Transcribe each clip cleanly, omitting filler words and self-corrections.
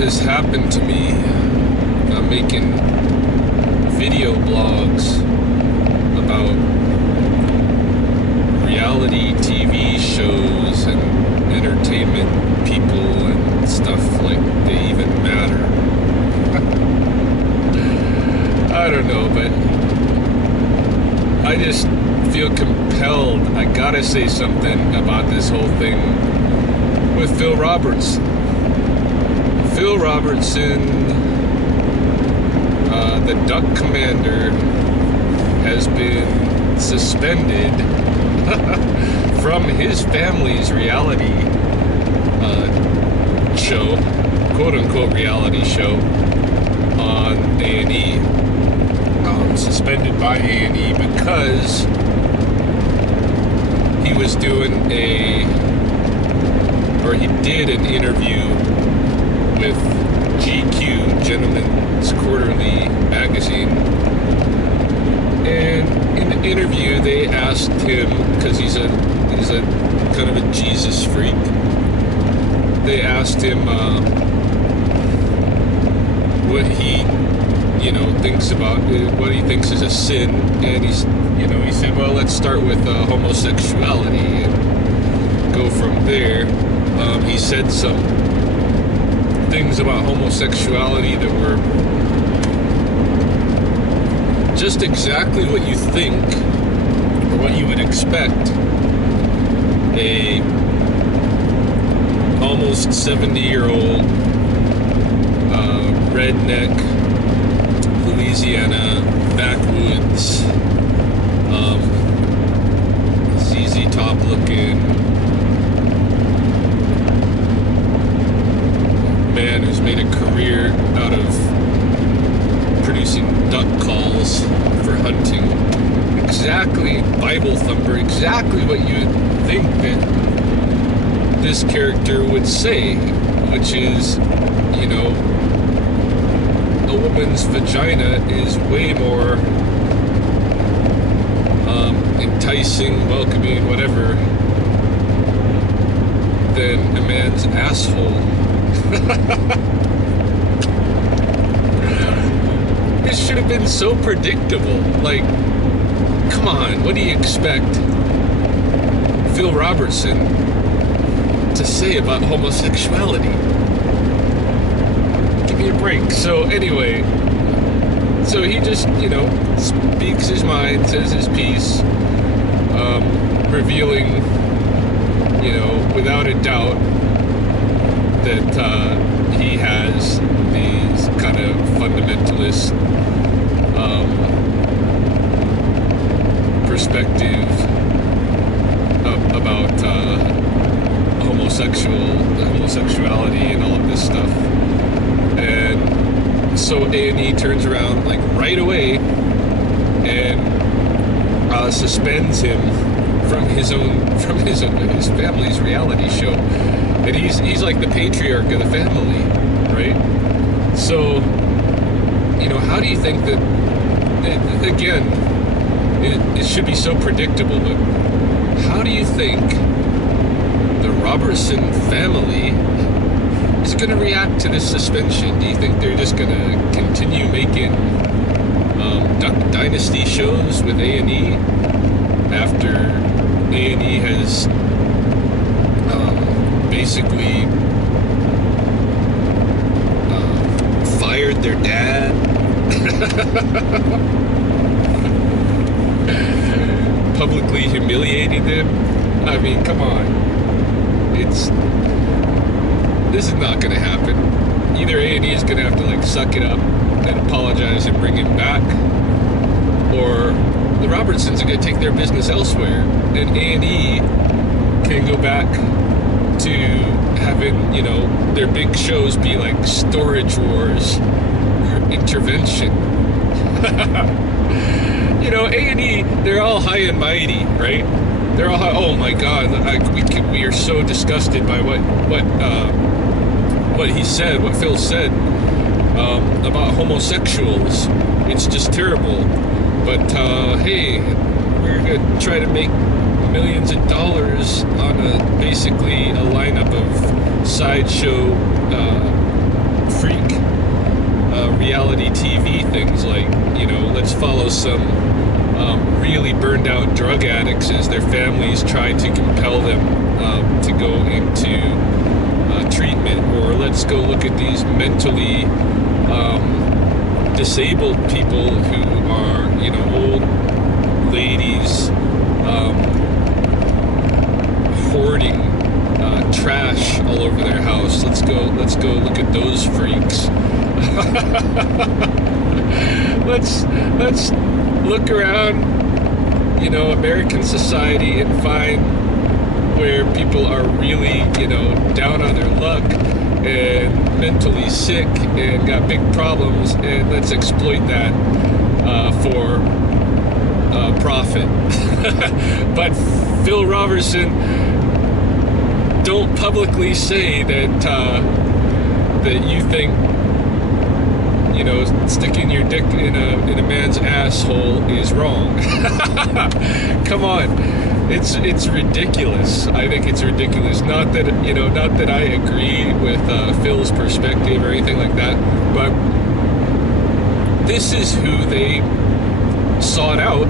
has happened to me making video blogs about reality TV shows and entertainment people and stuff like they even matter. I don't know, but I just feel compelled. I gotta say something about this whole thing with Phil Robertson. Phil Robertson, the Duck Commander, has been suspended from his family's reality show, quote-unquote reality show, on A&E. Suspended by A&E because he was doing he did an interview with GQ, Gentleman's Quarterly magazine, and in the interview they asked him, because he's a kind of a Jesus freak, they asked him what he thinks about what he thinks is a sin, and he said, well, let's start with homosexuality and go from there. He said some things about homosexuality that were just exactly what you think, or what you would expect a almost 70-year-old redneck Louisiana backwoods ZZ Top looking man who's made a career out of producing duck calls for hunting. Exactly, Bible thumper, exactly what you would think that this character would say, which is, a woman's vagina is way more enticing, welcoming, whatever, than a man's asshole. This should have been so predictable. Like, come on, what do you expect Phil Robertson to say about homosexuality? Give me a break. So anyway, so he just, speaks his mind, says his piece, revealing, without a doubt that he has these kind of fundamentalist perspective about homosexuality and all of this stuff. And so A&E turns around like right away and suspends him from his family's reality show. And he's like the patriarch of the family, right? So, how do you think that, again, it should be so predictable, but how do you think the Robertson family is going to react to this suspension? Do you think they're just going to continue making Duck Dynasty shows with A&E after A&E has basically fired their dad? Publicly humiliated them? I mean, come on. This is not going to happen. Either A&E is going to have to suck it up and apologize and bring him back, or the Robertsons are going to take their business elsewhere, and A&E can go back to having, their big shows be like Storage Wars or Intervention. A&E, they're all high and mighty, right? They're all high. Oh my God, we are so disgusted by what he said, what Phil said about homosexuals. It's just terrible. But hey, we're gonna try to make millions of dollars on basically a lineup of sideshow reality TV things like, let's follow some really burned out drug addicts as their families try to compel them to go into treatment, or let's go look at these mentally disabled people who are, old ladies hoarding trash all over their house. Let's go look at those freaks. let's look around, American society and find where people are really, down on their luck and mentally sick and got big problems, and let's exploit that for profit. But Phil Robertson, don't publicly say that that you think, sticking your dick in a man's asshole is wrong. Come on. It's ridiculous. I think it's ridiculous. Not that I agree with Phil's perspective or anything like that, but this is who they sought out.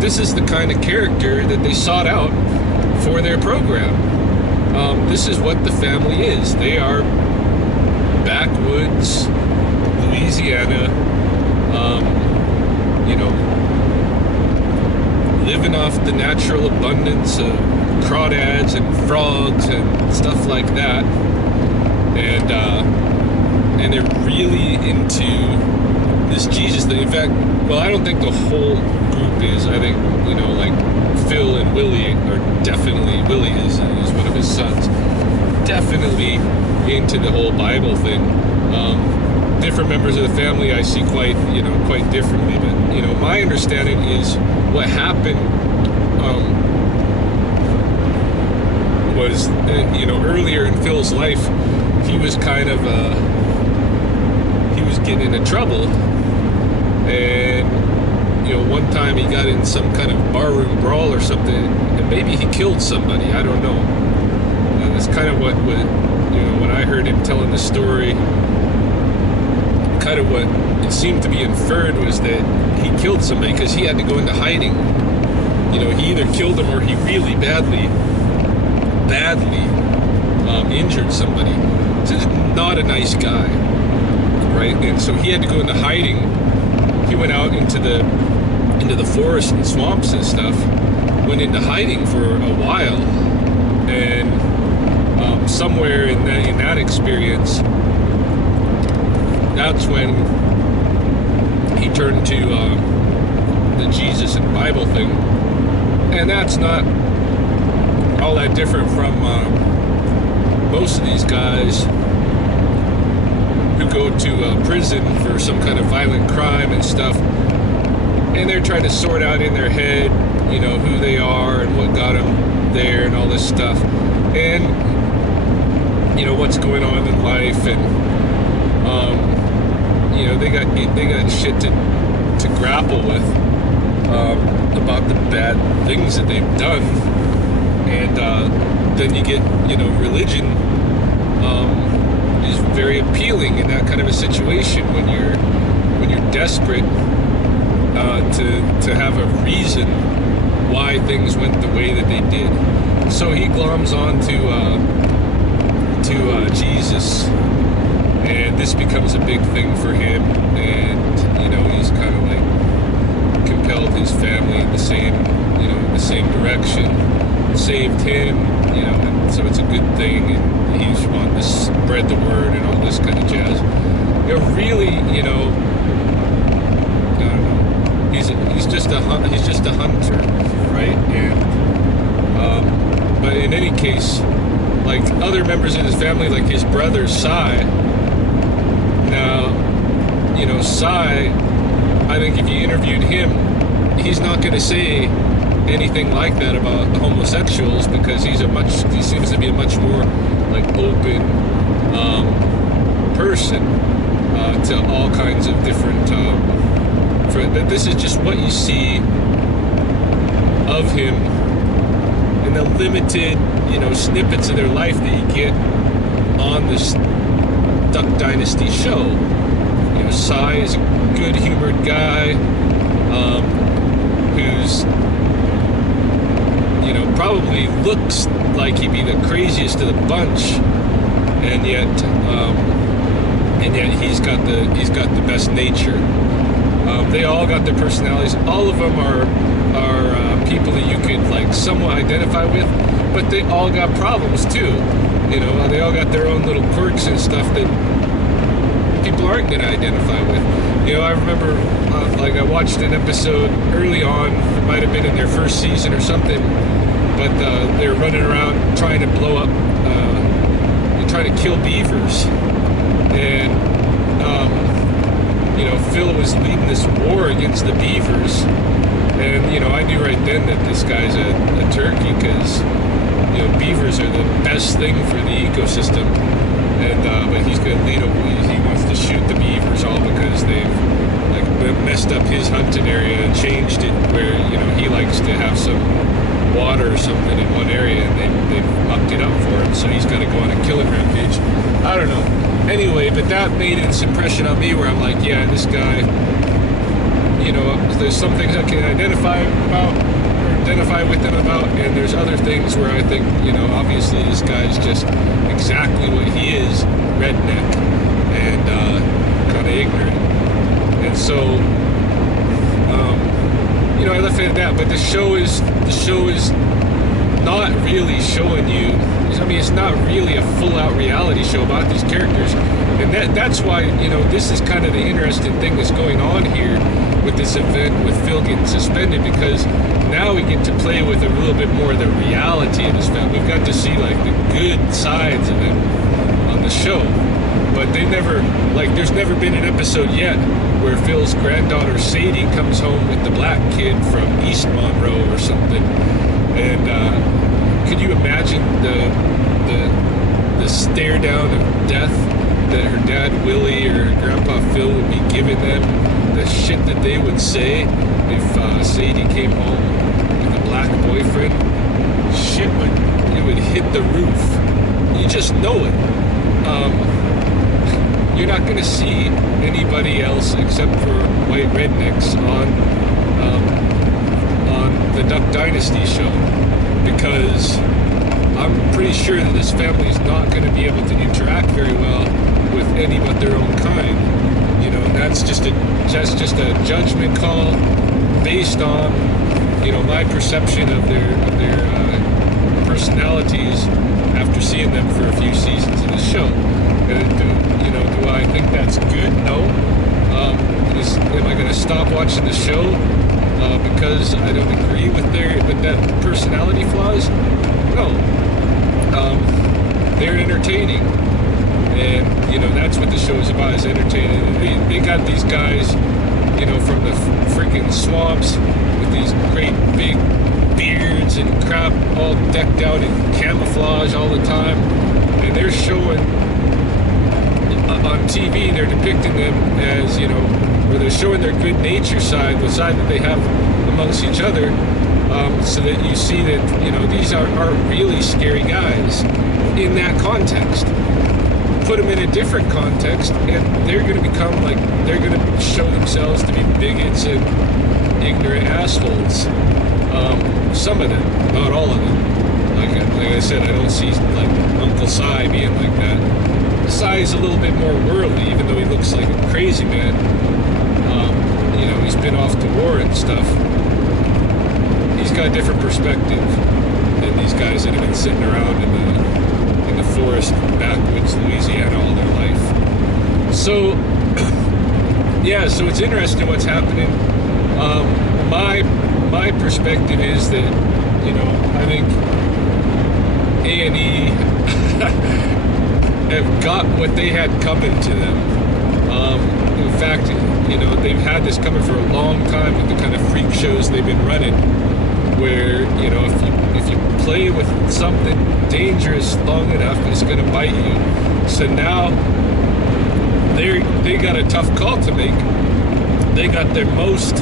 This is the kind of character that they sought out for their program. This is what the family is. They are backwoods Louisiana, living off the natural abundance of crawdads and frogs and stuff like that, and they're really into this Jesus thing. In fact, well, I don't think the whole group is. I think, like Phil and Willie are definitely, Willie is one of his sons, definitely into the whole Bible thing. Different members of the family I see quite differently, but my understanding is what happened was earlier in Phil's life, he was kind of he was getting into trouble, and one time he got in some kind of barroom brawl or something, and maybe he killed somebody. I don't know. That's kind of what when I heard him telling the story, kind of what it seemed to be inferred was that he killed somebody because he had to go into hiding. He either killed him or he really badly injured somebody. So he's not a nice guy, right? And so he had to go into hiding. He went out into the forest and swamps and stuff. Went into hiding for a while, and somewhere in that experience, that's when he turned to the Jesus and Bible thing. And that's not all that different from most of these guys who go to prison for some kind of violent crime and stuff. And they're trying to sort out in their head, who they are and what got them there and all this stuff. And, what's going on in life, and they got shit to grapple with about the bad things that they've done, and then you get religion is very appealing in that kind of a situation when you're desperate to have a reason why things went the way that they did. So he gloms on to Jesus, and this becomes a big thing for him, and he's kind of like compelled his family in the same direction, saved him, and so it's a good thing, and he's wanting to spread the word and all this kind of jazz. Really, I don't know. He's just a hunter, right? And but in any case, like other members of his family, like his brother Cy. Now, Cy, I think if you interviewed him, he's not going to say anything like that about homosexuals, because he seems to be a much more like open person to all kinds of different. This is just what you see of him in the limited, snippets of their life that you get on this Duck Dynasty show. Cy is a good-humored guy who's, you know, probably looks like he'd be the craziest of the bunch, and yet he's got the best nature. They all got their personalities. All of them are people that you could like somewhat identify with, but they all got problems too. You know, they all got their own little quirks and stuff that people aren't going to identify with. You know, I remember, like, I watched an episode early on, it might have been in their first season or something, but they were running around trying to blow up, trying to kill beavers. And, you know, Phil was leading this war against the beavers. And, you know, I knew right then that this guy's a turkey, because, you know, beavers are the best thing for the ecosystem. And, but he's going to lead them, he wants to shoot the beavers all because they've, like, messed up his hunting area and changed it where, you know, he likes to have some water or something in one area, and they've upped it up for him, so he's got to go on a killing rampage. I don't know. Anyway, but that made its impression on me where I'm like, yeah, this guy, you know, there's some things I can identify with him about, and there's other things where I think, you know, obviously this guy's just exactly what he is, redneck, and kind of ignorant. And so, you know, I left it at that, but the show is not really showing you, I mean, it's not really a full-out reality show about these characters, and that's why, you know, this is kind of the interesting thing that's going on here with this event with Phil getting suspended, because now we get to play with a little bit more of the reality of this film. We've got to see, like, the good sides of it on the show, but they never, like, there's never been an episode yet where Phil's granddaughter Sadie comes home with the black kid from East Monroe or something, and could you imagine the stare down of death that her dad Willie or her grandpa Phil would be giving them, the shit that they would say if Sadie came home with a black boyfriend? Shit would hit the roof. You just know it. You're not going to see anybody else except for white rednecks on the Duck Dynasty show, because I'm pretty sure that this family is not going to be able to interact very well with any but their own kind. You know, and that's just a judgment call based on, you know, my perception of their personalities after seeing them for a few seasons of the show. Do I think that's good? No. Am I going to stop watching the show because I don't agree with that personality flaws? No. They're entertaining, and you know that's what the show is about, is entertaining. They got these guys, you know, from the freaking swamps with these great big beards and crap, all decked out in camouflage all the time, and they're showing on TV, they're depicting them as, you know, where they're showing their good nature side, the side that they have amongst each other, so that you see that, you know, these are really scary guys in that context. Put them in a different context, and they're going to become like, they're going to show themselves to be bigots and ignorant assholes. Some of them, not all of them. Like I said, I don't see like Uncle Cy being like that. Cy is a little bit more worldly, even though he looks like a crazy man. You know, he's been off to war and stuff. He's got a different perspective than these guys that have been sitting around in the forest, backwoods, Louisiana all their life. So, yeah, so it's interesting what's happening. My perspective is that, you know, I think A&E have got what they had coming to them. In fact, you know, they've had this coming for a long time with the kind of freak shows they've been running, where, you know, if you play with something dangerous long enough, it's going to bite you. So now they got a tough call to make. They got their most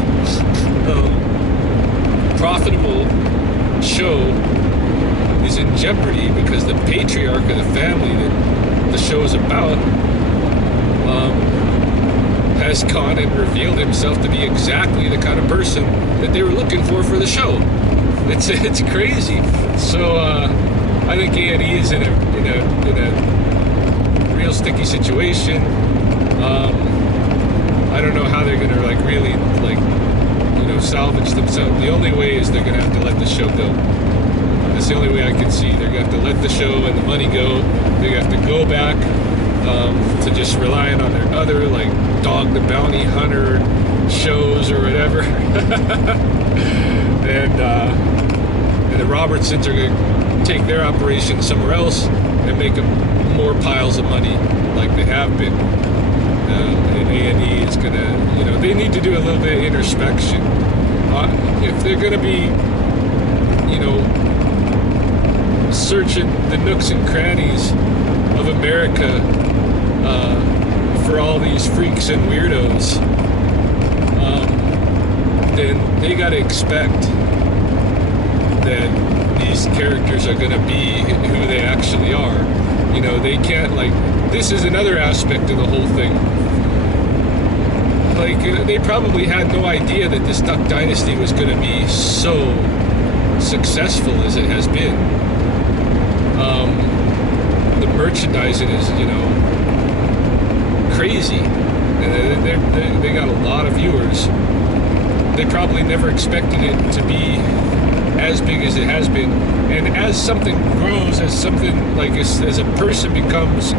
profitable show is in jeopardy, because the patriarch of the family that the show is about has gone and revealed himself to be exactly the kind of person that they were looking for the show. It's crazy. So I think A&E is in a real sticky situation. I don't know how they're gonna like really like salvage themselves. The only way is they're gonna have to let the show go. That's the only way I can see. They're gonna have to let the show and the money go. They have to go back to just relying on their other like Dog the Bounty Hunter shows or whatever. and the Robertsons are gonna take their operation somewhere else and make them more piles of money like they have been. And A&E is gonna, they need to do a little bit of introspection. If they're gonna be, searching the nooks and crannies of America for all these freaks and weirdos, then they gotta expect that these characters are gonna be who they actually are. They can't this is another aspect of the whole thing. They probably had no idea that this Duck Dynasty was going to be so successful as it has been. The merchandising is, crazy. And they got a lot of viewers. They probably never expected it to be as big as it has been. And as something grows, as something as a person becomes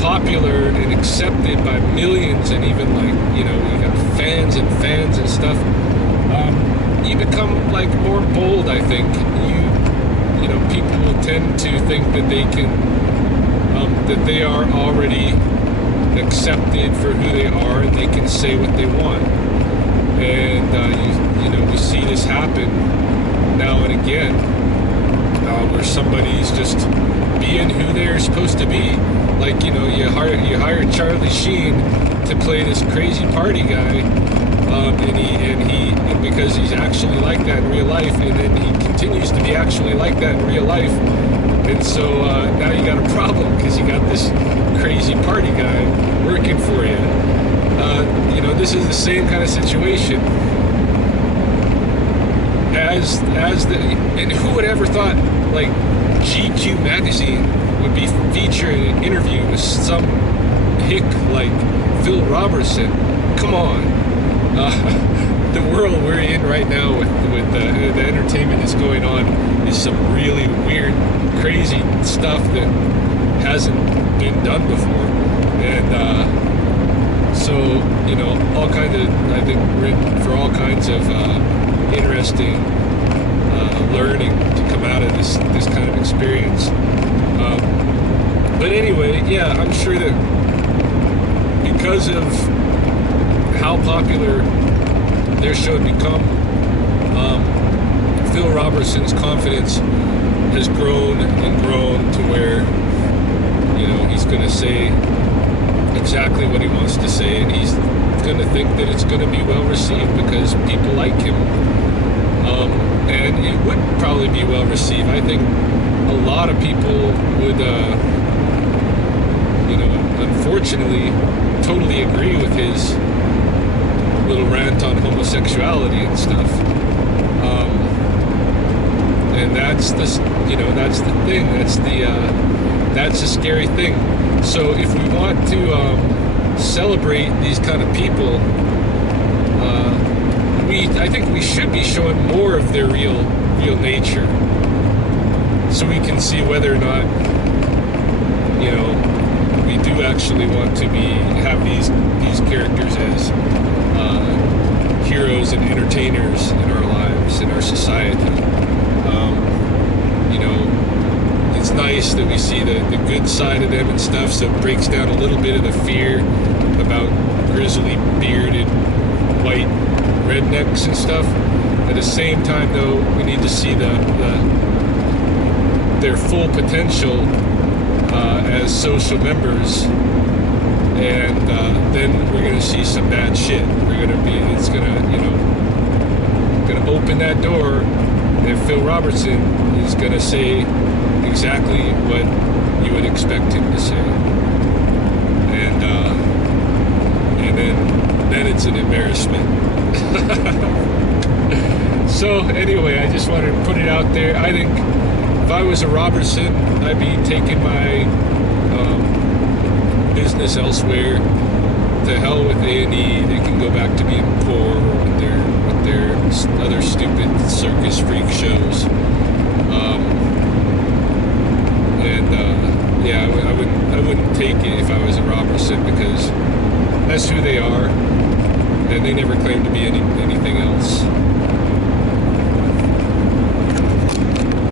popular and accepted by millions, and even you got fans and stuff, you become more bold. I think people will tend to think that they can that they are already accepted for who they are, and they can say what they want. And we see this happen now and again, where somebody's just being who they're supposed to be. You hire Charlie Sheen to play this crazy party guy, and because he's actually like that in real life, and then he continues to be actually like that in real life, and so now you got a problem because you got this crazy party guy working for you. This is the same kind of situation as and who would ever thought GQ magazine would be featuring an interview with some hick like Phil Robertson. Come on. The world we're in right now with the entertainment that's going on is some really weird, crazy stuff that hasn't been done before. And so, all kinds of, I think we're in for all kinds of interesting learning to come out of this kind of experience. But anyway, yeah, I'm sure that because of how popular their show had become, Phil Robertson's confidence has grown and grown to where, he's going to say exactly what he wants to say, and he's going to think that it's going to be well received because people like him. And it would probably be well received. I think a lot of people would, unfortunately, totally agree with his little rant on homosexuality and stuff. And that's the thing. That's the scary thing. So if we want to celebrate these kind of people, I think we should be showing more of their real nature, so we can see whether or not we do actually want to have these characters as heroes and entertainers in our lives, in our society. It's nice that we see the good side of them and stuff, so it breaks down a little bit of the fear about grizzly bearded white rednecks and stuff. At the same time, though, we need to see their full potential as social members, and then we're going to see some bad shit. It's going to open that door, and Phil Robertson is going to say exactly what you would expect him to say. And then it's an embarrassment. So anyway, I just wanted to put it out there. I think if I was a Robertson, I'd be taking my business elsewhere. To hell with A&E. They can go back to being poor with their other stupid circus freak shows. Yeah, I wouldn't take it if I was a Robertson, because that's who they are, and they never claimed to be anything else.